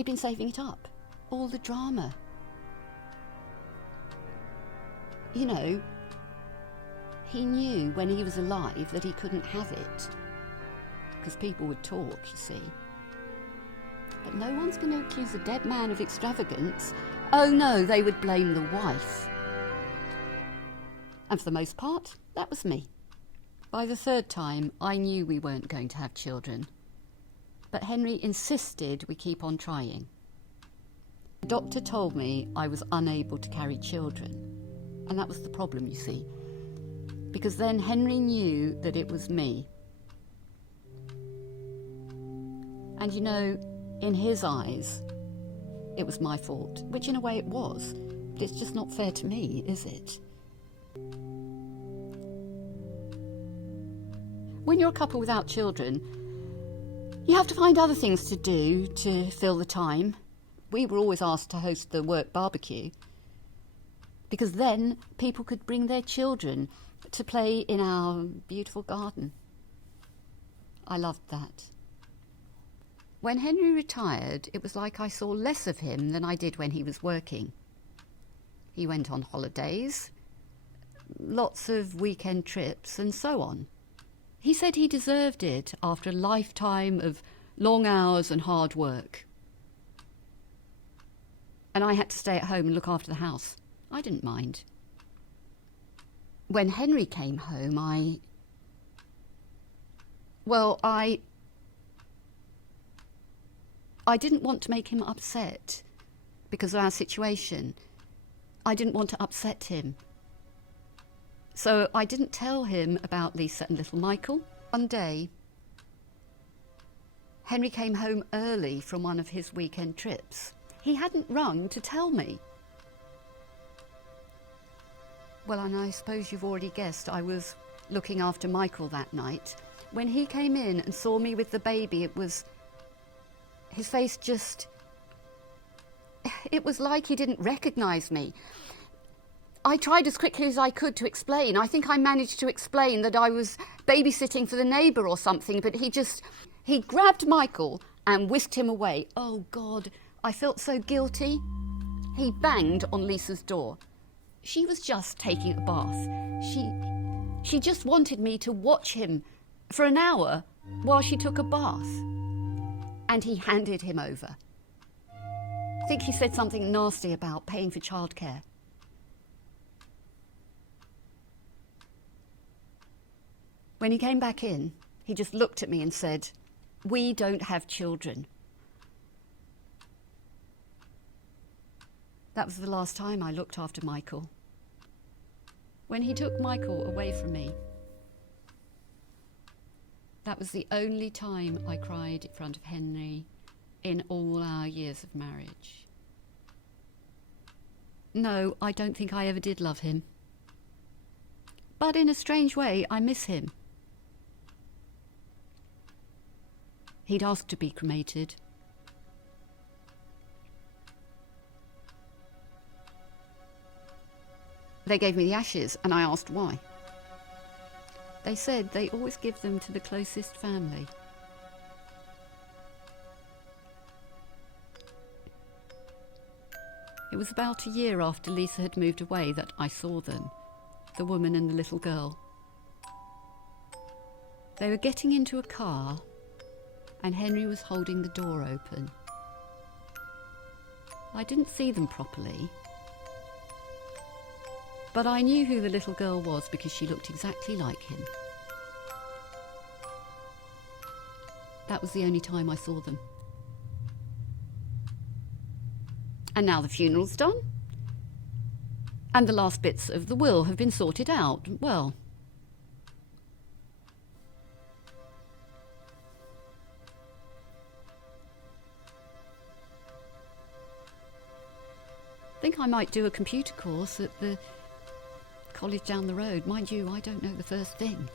He'd been saving it up. All the drama. You know, he knew when he was alive that he couldn't have it. Because people would talk, you see. But no one's going to accuse a dead man of extravagance. Oh no, they would blame the wife. And for the most part, that was me. By the third time, I knew we weren't going to have children. But Henry insisted we keep on trying. The doctor told me I was unable to carry children. And that was the problem, you see. Because then Henry knew that it was me. And you know, in his eyes, it was my fault, which in a way it was. But it's just not fair to me, is it? When you're a couple without children, you have to find other things to do to fill the time. We were always asked to host the work barbecue, because then people could bring their children to play in our beautiful garden. I loved that. When Henry retired, it was like I saw less of him than I did when he was working. He went on holidays, lots of weekend trips, and so on. He said he deserved it after a lifetime of long hours and hard work. And I had to stay at home and look after the house. I didn't mind. When Henry came home, I didn't want to make him upset because of our situation. I didn't want to upset him. So I didn't tell him about Lisa and little Michael. One day, Henry came home early from one of his weekend trips. He hadn't rung to tell me. Well, and I suppose you've already guessed I was looking after Michael that night. When he came in and saw me with the baby, his face just... It was like he didn't recognise me. I tried as quickly as I could to explain. I think I managed to explain that I was babysitting for the neighbour or something, but he grabbed Michael and whisked him away. Oh, God, I felt so guilty. He banged on Lisa's door. She was just taking a bath. She just wanted me to watch him for an hour while she took a bath. And he handed him over. I think he said something nasty about paying for childcare. When he came back in, he just looked at me and said, "We don't have children." That was the last time I looked after Michael. When he took Michael away from me, that was the only time I cried in front of Henry in all our years of marriage. No, I don't think I ever did love him. But in a strange way, I miss him. He'd asked to be cremated. They gave me the ashes and I asked why. They said they always give them to the closest family. It was about a year after Lisa had moved away that I saw them, the woman and the little girl. They were getting into a car and Henry was holding the door open. I didn't see them properly, but I knew who the little girl was because she looked exactly like him. That was the only time I saw them. And now the funeral's done, and the last bits of the will have been sorted out. Well, I think I might do a computer course at the college down the road. Mind you, I don't know the first thing.